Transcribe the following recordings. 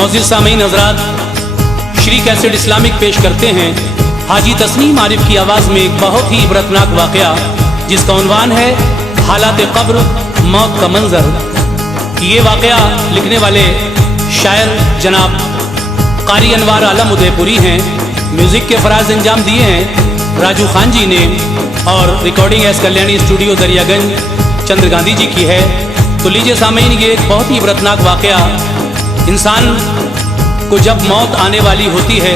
मोअज़्ज़िज़ सामीन हज़रात, Shri cassette Islamic पेश करते हैं हाजी तस्नीम आरिफ की आवाज़ में एक बहुत ही इबरतनाक वाक़या जिसका उन्वान है हालात क़ब्र, मौत का मंज़र। ये वाक़या लिखने वाले शायर जनाब क़ारी अनवार आलम उदयपुरी हैं। म्यूज़िक के फ़राज़ अंजाम दिए हैं राजू खान जी ने और recording S Kalyani studio Daryaganj Chandra Gandhi ji की है। तो लीजिए सामीन, ये एक बहुत ही इबरतनाक वाक़या, इंसान को जब मौत आने वाली होती है,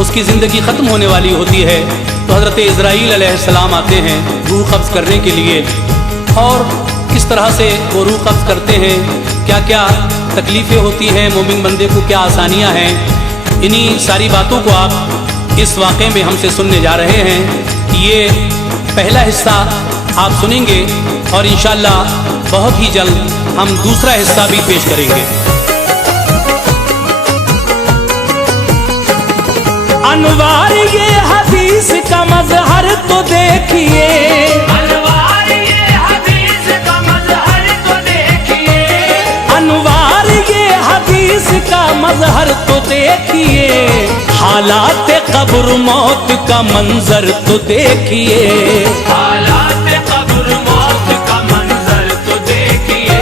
उसकी ज़िंदगी ख़त्म होने वाली होती है, तो हज़रत इज़राईल अलैहिस्सलाम आते हैं रूह कब्ज़ करने के लिए। और किस तरह से वो रूह कब्ज़ करते हैं, क्या क्या तकलीफ़ें होती हैं, मोमिन बंदे को क्या आसानियाँ हैं, इन्हीं सारी बातों को आप इस वाक़े में हमसे सुनने जा रहे हैं। ये पहला हिस्सा आप सुनेंगे और इंशाअल्लाह बहुत ही जल्द हम दूसरा हिस्सा भी पेश करेंगे। अनवार ये हदीस का मज़हर तो देखिए, अनवार ये हदीस का मज़हर तो देखिए, अनवार ये हदीस का मज़हर तो देखिए, हालात क़ब्र मौत का मंजर तो देखिए, हालात क़ब्र मौत का मंजर तो देखिए,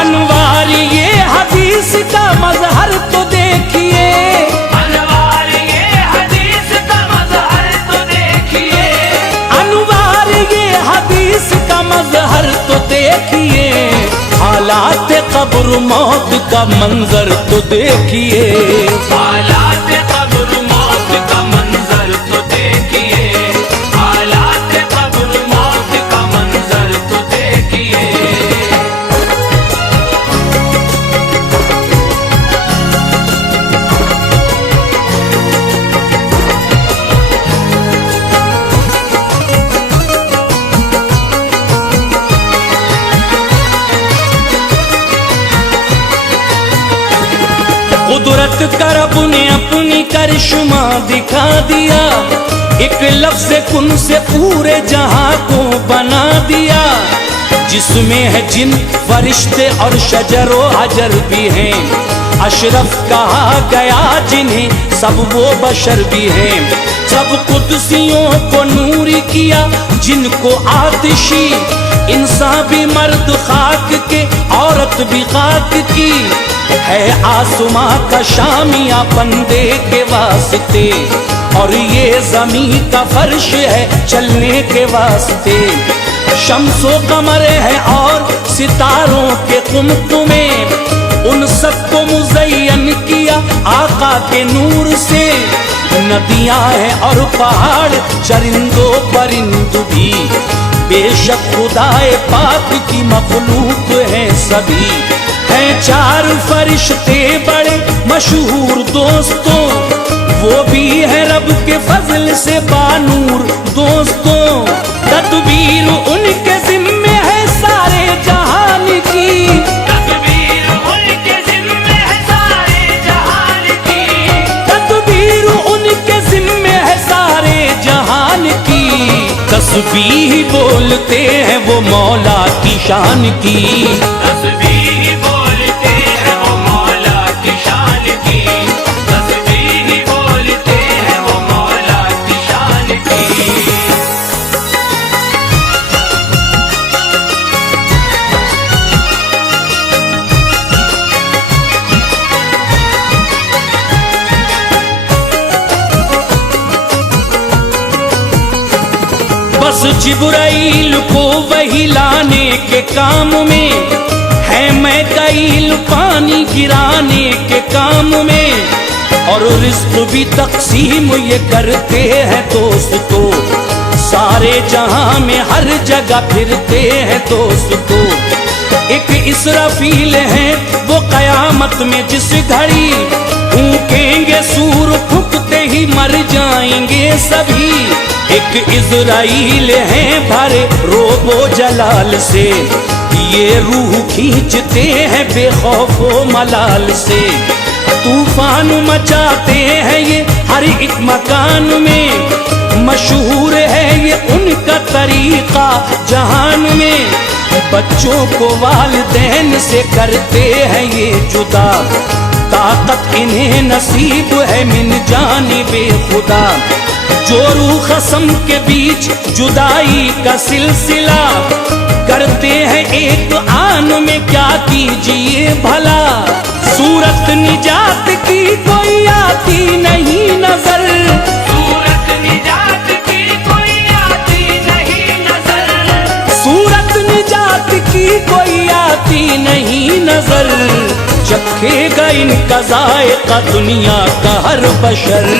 अनवार ये हदीस का मज़हर तो देखिए, अनवार ये हदीस का मज़हर तो देखिए, अनवार ये हदीस का मज़हर तो देखिए, हालात क़ब्र मौत का मंजर तो देखिए, हालात क़ब्र मौत का मंजर तो देखिए, हालात क़ब्र मौत का मंजर तो देखिए। कुदरत का रब ने अपनी करिश्मा दिखा दिया, एक लफ्ज़ कुन से पूरे जहां को बना दिया, जिसमें है जिन फरिश्ते और शजरो हजर भी हैं, अशरफ कहा गया जिन्हें सब वो बशर भी हैं, सब कुदसियों को नूरी किया जिनको आतिशी, इंसान भी मर्द खाक के औरत भी खाक की, है आसमां का शामिया बंदे के वास्ते, और ये ज़मीन का फर्श है चलने के वास्ते, शम्सो कमर है और सितारों के कुमकुमे, उन सबको मुज़य्यन किया आका के नूर से, नदियां हैं और पहाड़ चरिंदो परिंद भी, बेशक खुदाए पाक की मखलूक है सभी, हैं चार फरिश्ते बड़े मशहूर दोस्तों, वो भी है रब के फजल से बानूर दोस्तों, तदबीर उनके जिम्मे है सारे जहान की, तदबीर उनके जिम्मे है सारे जहान की, तदबीर उनके जिम्मे है सारे जहान की, तस्बीह बोलते हैं वो मौला की शान की, तस्बीह बोलते हैं वो मौला की शान की, तस्बीह बोलते हैं वो मौला की शान की। बस जिब्राइल को वही लाने के काम में है, मैकाईल पानी गिराने के काम में, और रिज़्क़ भी तक़सीम ये करते हैं दोस्तों, सारे जहां में हर जगह फिरते हैं दोस्तों, एक इसराफील है वो क़यामत में जिस घड़ी फूकेंगे सूर, फूकते ही मर जाएंगे सभी, एक इज़राइल है भरे रोबो जलाल से, ये रूह खींचते हैं बेखौफो मलाल से, तूफान मचाते हैं ये हर एक मकान में, मशहूर है ये उनका तरीका जहान में, बच्चों को वालिदैन से करते हैं ये जुदा, ताकत इन्हें नसीब है मिन जानिबे खुदा। जो रूह खसम के बीच जुदाई का सिलसिला, करते हैं एक आन में क्या कीजिए भला। सूरत निजात की कोई आती नहीं नजर, सूरत निजात की कोई आती नहीं नजर, सूरत निजात की कोई आती नहीं नजर। चखेगा इनका जायका दुनिया का हर बशर,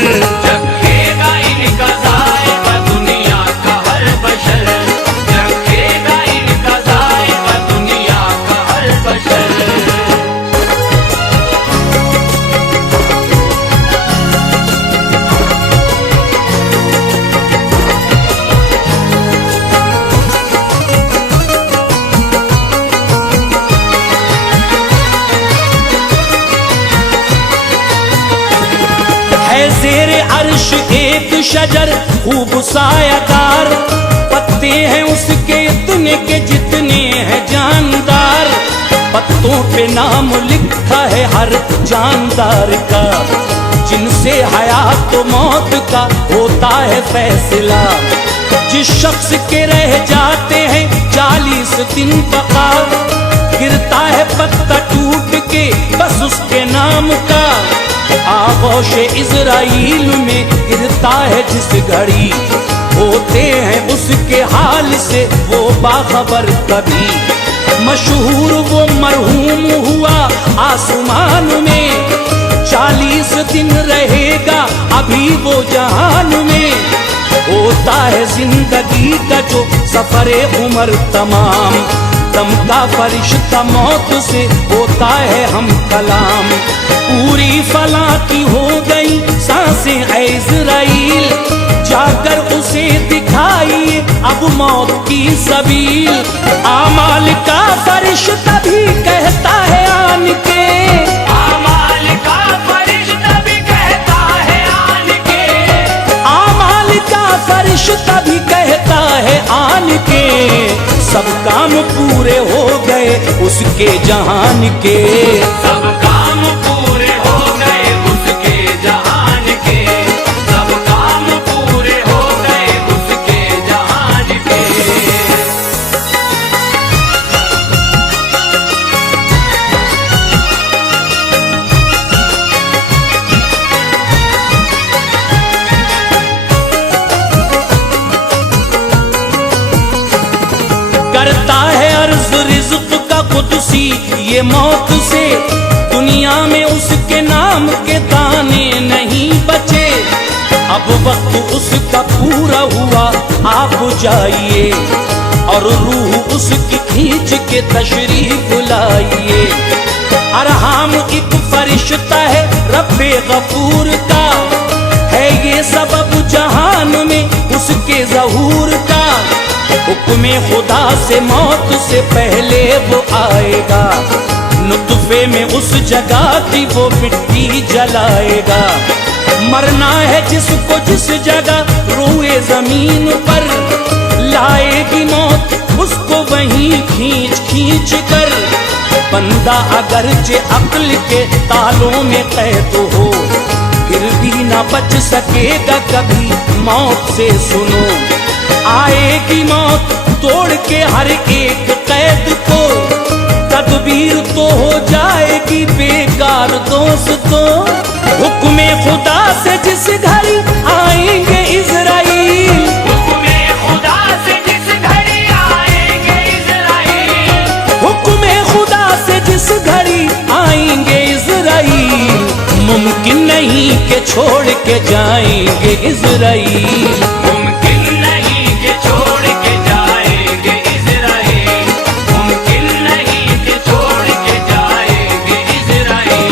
चखेगा इनका जायका दुनिया का हर बशर, चखेगा इनका जायका दुनिया का हर बशर। है ज़ेरे अर्श एक शजर खूब सायादार, पत्ते हैं उसके इतने के जितने हैं जानदार। पत्तों पे नाम लिखा है हर जानदार का, जिनसे हयात तो मौत का होता है फैसला। जिस शख्स के रह जाते हैं 40 दिन बका, गिरता है पत्ता टूट के बस उसके नाम का। आगोश इज़राइल में गिरता है जिस घड़ी, होते हैं उसके हाल से वो बाखबर कभी। मशहूर वो मरहूम हुआ आसमान में, 40 दिन रहेगा अभी वो जहान में। होता है जिंदगी का जो सफरे उम्र तमाम, दम का फरिश्ता मौत से होता है हम कलाम। पूरी फला की हो गई सांसें ऐ इज़राइल, जाकर उसे दिखाइए अब मौत की सबील। आमाल का फरिश्ता भी कहता है आन के, आमाल का फरिश्ता भी कहता है आन के, आमाल का फरिश्ता भी कहता है आन के। सब काम पूरे हो गए उसके जहान के, सब काम पूरे हो गए उसके जहान के, सब काम पूरे हो गए उसके जहान के। करता है अर्ज रिज़्क़ का कुदसी ये मौत से, दुनिया में उसके नाम के दाने नहीं बचे। अब वक्त उसका पूरा हुआ आप जाइए, और रूह उसकी खींच के तशरीफ लाइए। अरहाम एक फरिश्ता है रब्बे गफूर का, है ये सबब जहान में उसके ज़हूर का। हुक्म खुदा से मौत से पहले वो आएगा, नुत्फे में उस जगह की वो मिट्टी जलाएगा। मरना है जिसको जिस जगह रूए जमीन पर, लाएगी मौत उसको वहीं खींच खींच कर। बंदा अगरचे अक्ल के तालों में कैद हो, फिर भी ना बच सकेगा कभी मौत से। सुनो आएगी मौत तोड़ के हर एक कैद को, तदबीर तो हो जाएगी बेकार दोस्तों। हुक्म खुदा से जिस घड़ी आएंगे इज़राइल, हुक्म खुदा से जिस घड़ी आएंगे इज़राइल, हुक्म खुदा से जिस घड़ी आएंगे इज़राइल। मुमकिन नहीं कि छोड़ के जाएंगे इज़राइल, मुमकिन नहीं कि छोड़ के जाएंगे इज़राइल, मुमकिन नहीं कि छोड़ के जाएंगे इज़राइल।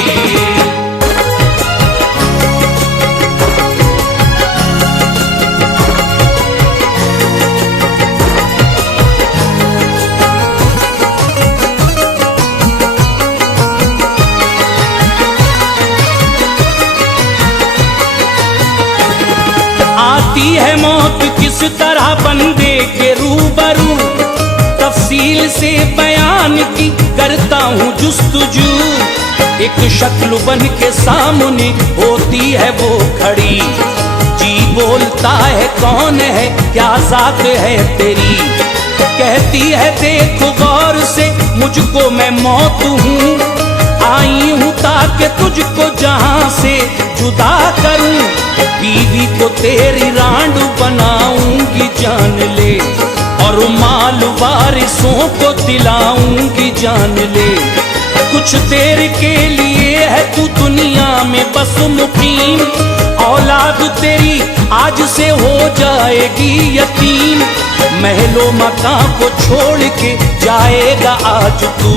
आती है मौत किस तरह बंदे के रूबरू, तफसील से बयान की करता हूँ जुस्तजू। एक शक्ल बन के सामने होती है वो खड़ी। जी बोलता है कौन है क्या जात है तेरी, कहती है देखो गौर से मुझको मैं मौत हूँ, आई हूँ ताकि तुझको जहां से जुदा करूं, बीवी को तेरी रांड बनाऊंगी जान ले, और माल वारिसों को दिलाऊंगी जान ले। कुछ देर के लिए है तू दुनिया में बस मुकीम, औलाद तेरी आज से हो जाएगी यतीम, महलो मकान को छोड़ के जाएगा आज तू,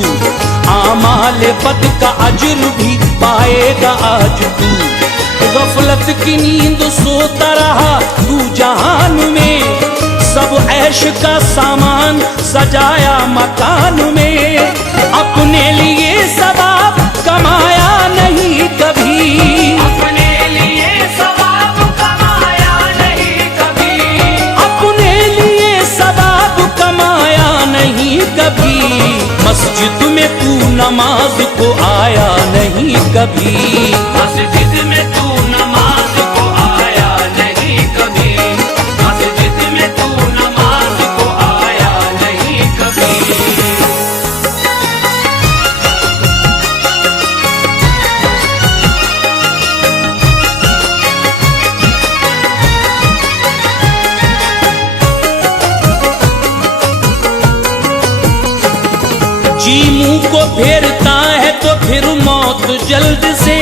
आमाल बद का अजर भी पाएगा आज तू। गफलत की नींद सोता रहा तू जहान में, सब ऐश का सामान सजाया मकान में, अपने लिए सवाब कमाया नहीं कभी, अपने लिए सवाब कमाया नहीं कभी, अपने लिए सवाब कमाया नहीं कभी, मस्जिद में तू नमाज को आया नहीं कभी, मस्जिद में तू नमाज को आया नहीं कभी, मस्जिद में तू नमाज को आया नहीं कभी। जी मुंह को फेरता है तो फिर मौत जल्द से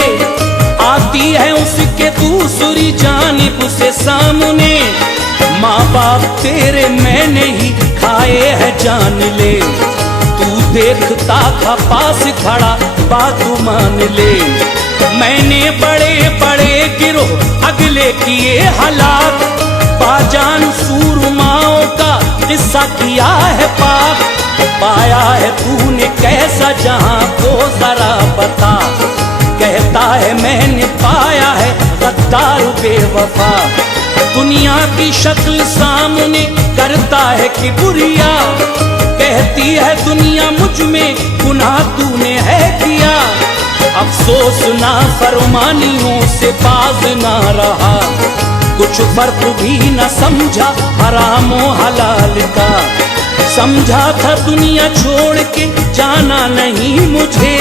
आती है उसके दूसरी जानिब से सामने, माँ बाप तेरे मैंने ही खाए हैं जान ले, तू देखता था पास खड़ा बात मान ले, मैंने बड़े बड़े गिरोह अगले किए हलाक, बाजान सूरमाओं का किस्सा किया है पाक, पाया है तूने कैसा जहां को जरा बता, कहता है मैंने पाया है गद्दार बेवफा, दुनिया की शक्ल सामने करता है कि बुरिया, कहती है दुनिया मुझ में गुनाह तूने है किया, अफसोस ना फरमानियों से बाज ना रहा, कुछ फर्क भी न समझा हराम और हलाल का, समझा था दुनिया छोड़ के जाना नहीं मुझे,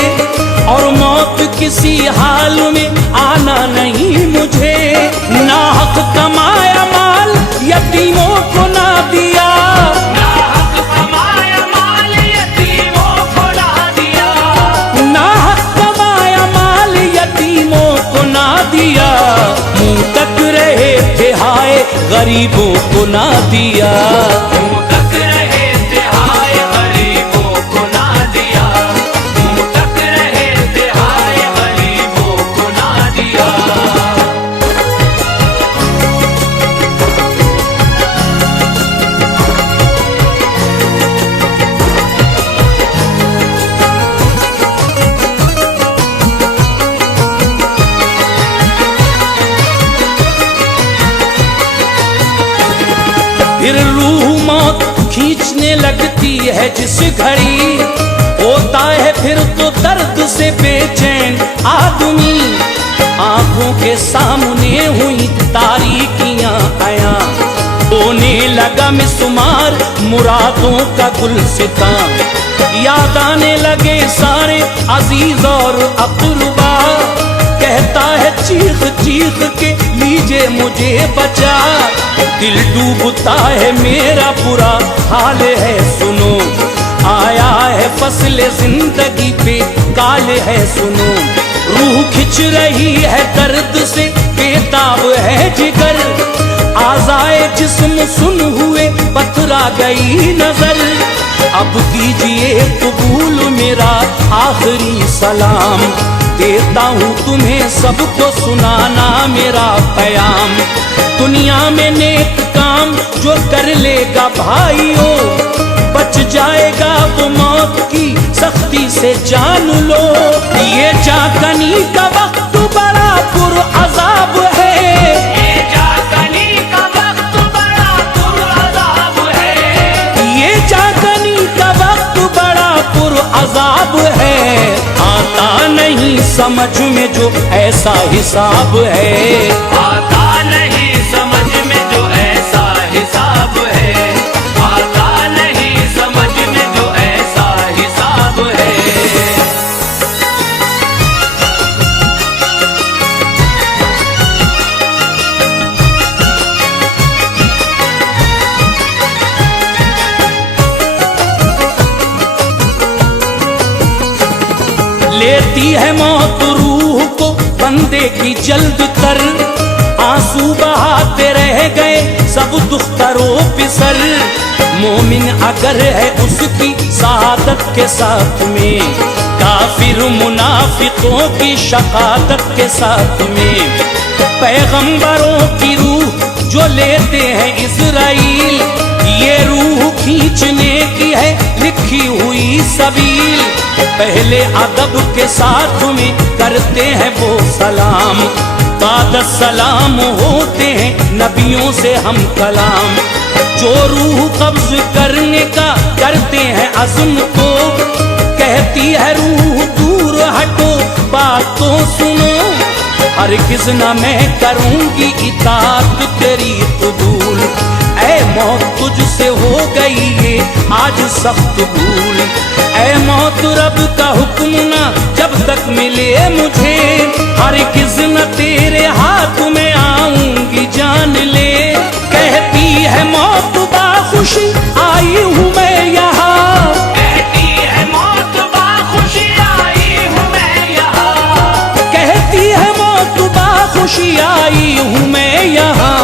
और मौत किसी हाल में आना नहीं मुझे, ना हक कमाया माल यतीमों को ना दिया, ना हक कमाया माल यतीमों को ना दिया, ना हक कमाया माल यतीमों को ना दिया, मुंह तक रहे थे हाय गरीबों को ना दिया, मुंह तक रहे थे हाय गरीबों को ना दिया, मुंह तक रहे थे हाय गरीबों को ना दिया। फिर रूह मौत खींचने लगती है जिस घड़ी, होता है फिर तो दर्द से बेचैन आदमी, आंखों के सामने हुई तारीकियां आया, होने लगा मिसमार मुरादों का गुलसिता, याद आने लगे सारे अजीज और अक़रबा, कहता है चीख चीख के लीजिए मुझे बचा, दिल डूबता है मेरा बुरा हाल है सुनो, आया है फसले जिंदगी पे काल है सुनो, रूह खिंच रही है दर्द से बेताब है जिगर, आज़ाए जिस्म सुन हुए पथरा गई नजर, अब कीजिए कबूल मेरा आखिरी सलाम, देता हूँ तुम्हें सबको सुनाना मेरा पैगाम, दुनिया में नेक काम जो कर लेगा भाइयों, बच जाएगा वो मौत की सख्ती से जान लो, ये जागनी का वक्त बड़ा पुरअज़ाब है, ये जागनी का वक्त बड़ा पुरअज़ाब है, ये जागनी का वक्त बड़ा पुरअज़ाब अजाब है, आता नहीं समझ में जो ऐसा हिसाब है। आता नहीं समझ में जो ऐसा हिसाब है, आता नहीं समझ में जो ऐसा हिसाब है। लेती है मौत रूह को बंदे की जल्द कर, आंसू बहाते रह गए सब दुख्तरो पिसर। मोमिन अगर है उसकी शहादत के साथ में, काफिर मुनाफिकों की शहादत के साथ में। पैगंबरों की रूह जो लेते हैं इज़राइल, ये रूह खींचने की है लिखी हुई सबील। पहले अदब के साथ में करते हैं वो सलाम, बाद सलाम होते हैं नबियों से हम कलाम। जो रूह कब्ज करने का करते हैं अज़्म तो, कहती है रूह दूर हटो बात तो सुनो। हरगिज़ न मैं करूंगी इताअत तेरी कबूल, ऐ मौत तुझसे हो गई ये आज सख्त भूल। ऐ मौत रब का हुक्म ना जब तक मिले मुझे, हरगिज़ न तेरे हाथ में आऊंगी जान ले। कहती है मौत बाखुशी आई हूँ मैं यहाँ, कहती है मौत बाखुशी आई हूँ मैं यहाँ, कहती है मौत बाखुशी आई हूँ मैं यहाँ।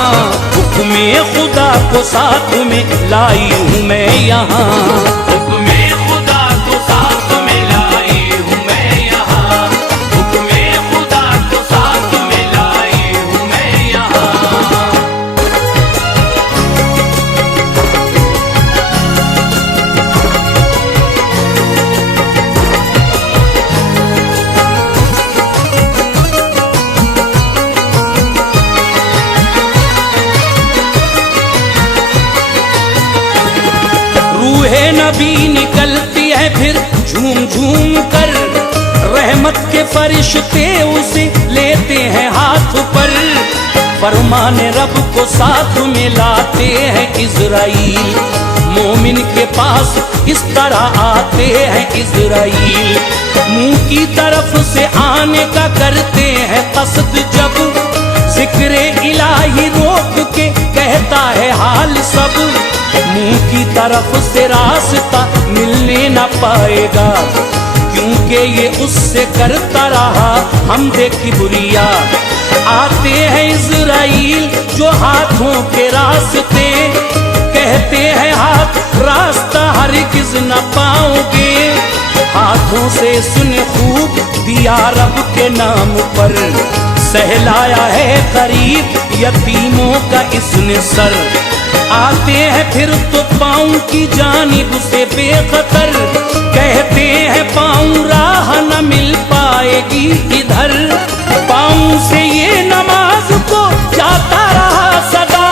हुक्मे खुदा को साथ में लाई हूँ मैं यहाँ, हुक्मे खुदा को साथ में लाई हूँ मैं यहाँ, हुक्मे खुदा को साथ में लाई हूँ मैं यहाँ। रूहे नबी निकलती है फिर झूम झूम कर, रहमत के फरिश्ते उसे लेते हैं हाथ पर। फरमाने रब को साथ में लाते हैं इज़राइल, मोमिन के पास इस तरह आते हैं इज़राइल। मुंह की तरफ से आने का करते हैं कसद जब, जिक्र इलाही रोक के कहता है हाल सब। मुंह की तरफ से रास्ता मिलने न पाएगा, क्योंकि ये उससे करता रहा हमदे किबरिया। आते हैं इज़राइल जो हाथों के रास्ते, कहते हैं हाथ रास्ता हरगिज़ न पाओगे। हाथों से सुने खूब दिया रब के नाम पर, सहलाया है गरीब यतीमों का इसने सर। आते हैं फिर तो पाँव की जानिब से बेखतर, कहते हैं पाँव राह न मिल पाएगी इधर। पाँव से ये नमाज को जाता रहा सदा,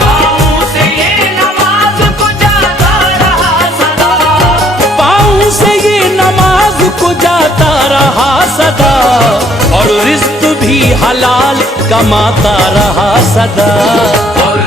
पाँव से ये नमाज को जाता रहा सदा, पाँव से ये नमाज को जाता रहा सदा। और रिज़्क़ भी हलाल कमाता रहा सदा। और